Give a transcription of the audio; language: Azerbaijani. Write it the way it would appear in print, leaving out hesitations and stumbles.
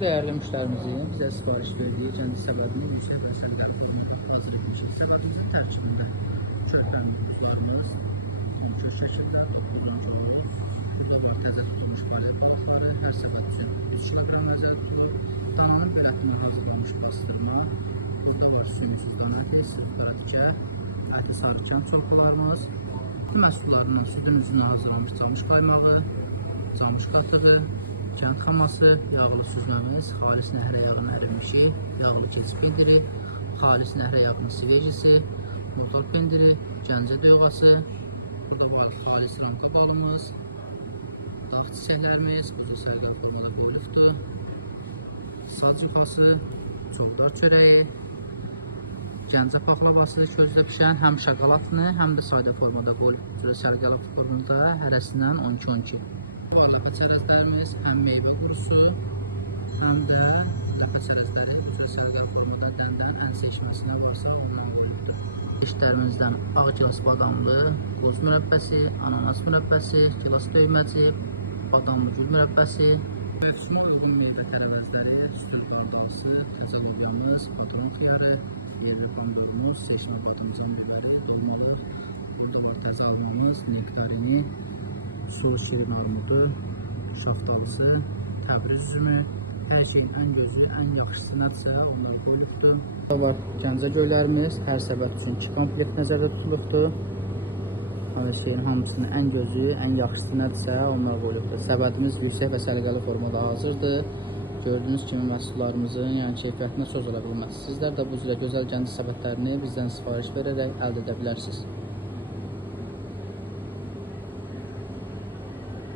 Değerli müştərimizin bizə sifariş verdiyi Gəncə səbədini yüksək və səliqəli formada hazır etmişik. Səbədimizin tərkibində körpənin buzlarımız mümkün şəkildə toplanan olur. Burada var təzə tutulmuş balet balıqları, hər səbəd üçün 100 kiloqram nəzərdə tutulur. Dananın belətindən hazırlanmış pastırma. Burada var sünüsüz dana əti, sıfıra tikə, əti sarıkən çorbalarımız. Bu məhsullarının südün üzündən hazırlanmış camış qaymağı, camış qatığı, kənd xaması, yağlı süzməmiz, xalis nəhrə yağının ərilmişi, yağlı keçi pendiri, xalis nəhrə yağının svejisi, motor pendiri, Gəncə döyğası. Burada var xalis ramka balımız, dağ çiçəklərimiz, qızıl səliqəli formada qoyulubdur. Sac yufası, çovdar çörəyi, Gəncə paxlavası közdə pişən həm şokoladlı, həm də sadə formada qoyulubdur. Səliqəli formada hərəsindən 12-12. Bu ləpə çərəzlərimiz həm meyvə qurusu, həm də ləpə çərəzləri üzrə səliqəli formada dəndən ən seçməsinə varsa ondan qoyulubdur. Çeşidlərimizdən ağ gilas badamlı, qoz mürəbbəsi, ananas mürəbbəsi, gilas döyməci, badamlı gül mürəbbəsi. Mövsümün uyğun meyvə tərəvəzləri, sütün bandalsı, təzə lobyamız, badam xiyarı, yerli pomidorumuz, seçilən badımcan bibəri, dolmalar. Burada var təzə almamız, nektarini, sulu şirin armudu, şaftalısı, Təbriz üzümü, hər şeyin ən gözü, ən yaxşısı nədirsə onlar qoyulubdur. Burada var Gəncə göylərimiz, hər səbət üçün 2 komplekt nəzərdə tutulubdur. Hər şeyin hamısının ən gözü, ən yaxşısı nədirsə onlar qoyulubdur. Səbədimiz yüksək və səliqəli formada hazırdır. Gördüyünüz kimi məhsullarımızın keyfiyyətinə söz ola bilməz. Sizlər də bu cürə gözəl Gəncə səbətlərini bizdən sifariş verərək əldə edə bilərsiniz.